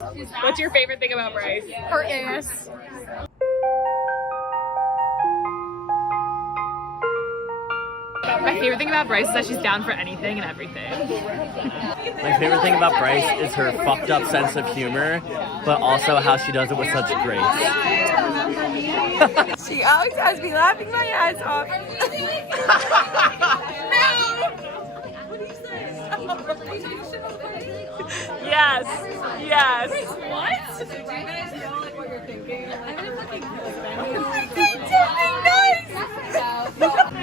What's your favorite thing about Bryce? Her ass. My favorite thing about Bryce is that she's down for anything and everything. My favorite thing about Bryce is her fucked up sense of humor, but also how she does it with such grace. She always has me laughing my ass off. Yes. Yes. What?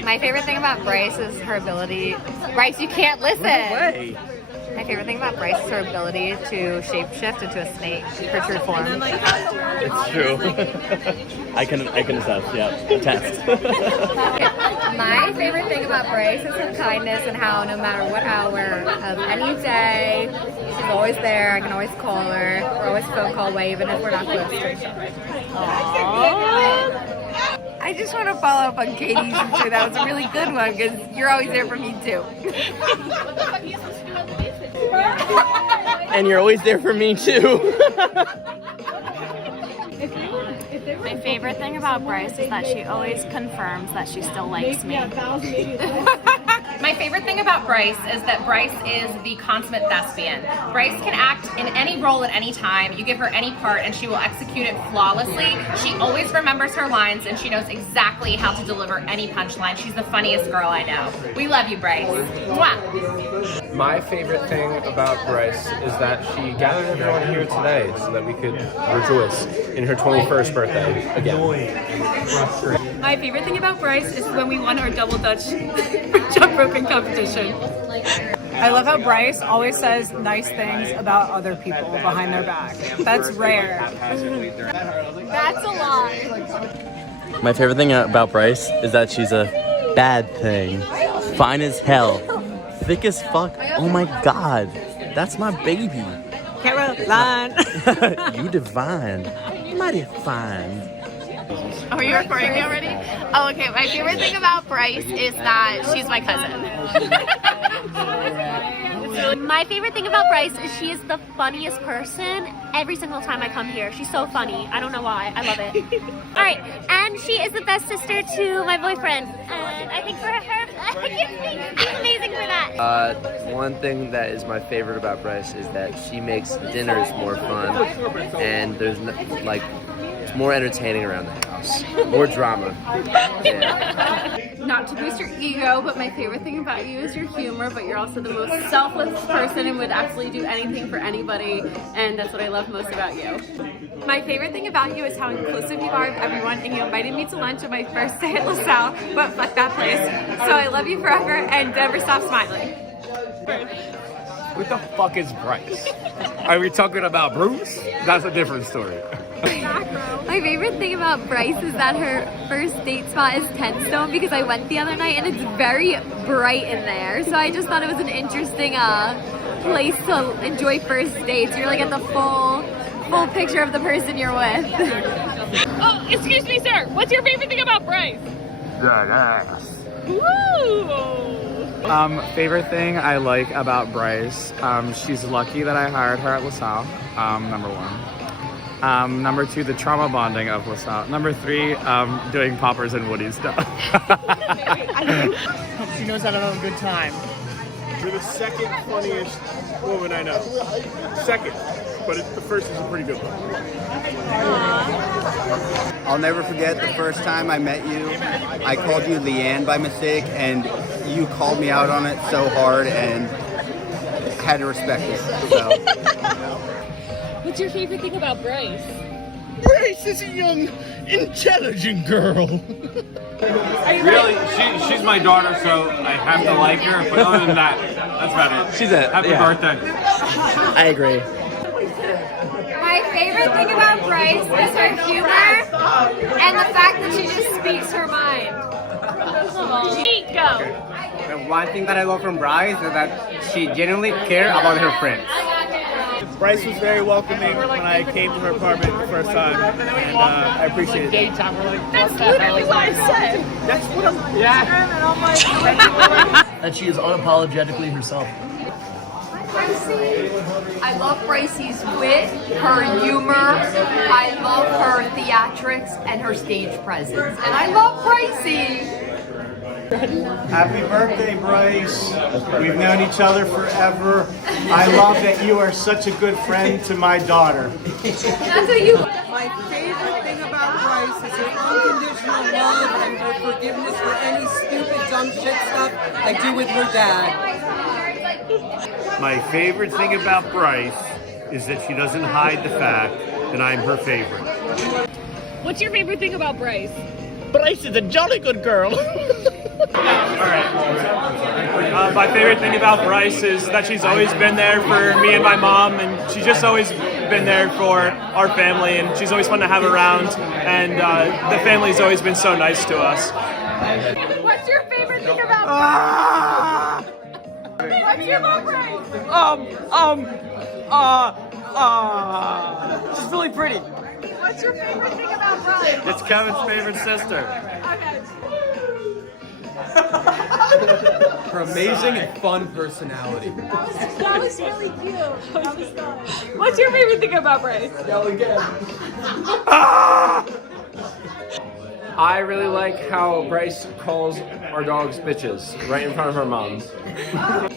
My favorite thing about Bryce is her ability. Bryce, you can't listen. Way. My favorite thing about Bryce is her ability to shapeshift into a snake for true form. It's true. I can attest, yeah. Attest. My favorite thing about Bryce is her kindness and how no matter what hour of any day, she's always there. I can always call her. We're always phone call away, even if we're not close to each other. I just want to follow up on Katie's and say that was a really good one because you're always there for me too. And you're always there for me too. My favorite thing about Bryce is that she always confirms that she still likes me. My favorite thing about Bryce is that Bryce is the consummate thespian. Bryce can act in any role at any time. You give her any part and she will execute it flawlessly. She always remembers her lines and she knows exactly how to deliver any punchline. She's the funniest girl I know. We love you, Bryce. Mwah. My favorite thing about Bryce is that she gathered everyone here today so that we could rejoice in her 21st birthday again. My favorite thing about Bryce is when we won our double Dutch jump roping competition. I love how Bryce always says nice things about other people behind their back. That's rare. That's a lie. My favorite thing about Bryce is that she's a bad thing. Fine as hell. Thick as fuck. Oh my god. That's my baby. Caroline. You divine. Mighty fine. Are you recording me already? Oh, okay. My favorite thing about Bryce is that she's my cousin. My favorite thing about Bryce is she is the funniest person every single time I come here. She's so funny. I don't know why. I love it. All right. And she is the best sister to my boyfriend. And I think for her, she's amazing for that. One thing that is my favorite about Bryce is that she makes dinners more fun, and there's it's more entertaining around the house, more drama. Yeah. Not to boost your ego, but my favorite thing about you is your humor, but you're also the most selfless person and would absolutely do anything for anybody, and that's what I love most about you. My favorite thing about you is how inclusive you are of everyone, and you invited me to lunch on my first day at LaSalle, but fuck that place. So I love you forever, and never stop smiling. What the fuck is Bryce? Are we talking about Bruce? That's a different story. My favorite thing about Bryce is that her first date spot is 10 Stone because I went the other night and it's very bright in there. So I just thought it was an interesting place to enjoy first dates. You're like at the full picture of the person you're with. Oh, excuse me, sir. What's your favorite thing about Bryce? That ass. Woo! Favorite thing I like about Bryce, she's lucky that I hired her at LaSalle, number one. Number two, the trauma bonding of LaSalle. Number three, doing Poppers and Woody stuff. She knows how to have a good time. You're the second funniest woman I know. Second, but the first is a pretty good one. I'll never forget the first time I met you. I called you Leanne by mistake, and you called me out on it so hard and had to respect it. So. What's your favorite thing about Bryce? Bryce is a young, intelligent girl. Really, she's my daughter, so I have to like her. But other than that, that's about it. She's a Happy birthday. I agree. My favorite thing about Bryce is her humor and the fact that she just speaks her mind. Go. The one thing that I love from Bryce is that she genuinely cares about her friends. Bryce was very welcoming when I came to her apartment the first time, and I appreciate it. That's literally what I said. That's what I'm... That she is unapologetically herself. Brycey. I love Brycey's wit, her humor. I love her theatrics and her stage presence. And I love Brycey. Happy birthday, Bryce. We've known each other forever. I love that you are such a good friend to my daughter. That's what you. My favorite thing about Bryce is her unconditional love and her forgiveness for any stupid, dumb shit stuff I do with her dad. My favorite thing about Bryce is that she doesn't hide the fact that I'm her favorite. What's your favorite thing about Bryce? Bryce is a jolly good girl. My favorite thing about Bryce is that she's always been there for me and my mom, and she's just always been there for our family, and she's always fun to have around, and the family's always been so nice to us. What's your favorite thing about Bryce? What's your favorite Bryce? She's really pretty. What's your favorite thing about Bryce? It's Kevin's favorite sister. Okay. Her amazing and fun personality. That was really cute. That was fun. What's your favorite thing about Bryce? Yell again. I really like how Bryce calls our dogs bitches right in front of her mom. Her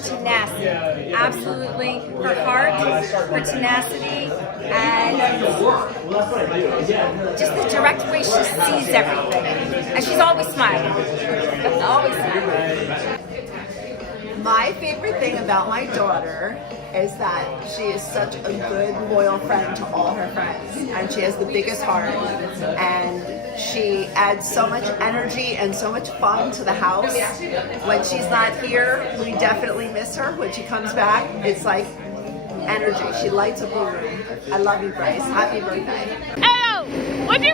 tenacity, absolutely. Her heart, her tenacity, and just the direct way she sees everything. And she's always smiling. Always smiling. My favorite thing about my daughter is that she is such a good, loyal friend to all her friends, and she has the biggest heart, and she adds so much energy and so much fun to the house. When she's not here, we definitely miss her. When she comes back, it's like energy. She lights up the room. I love you, Bryce. Happy birthday. Hello! What's your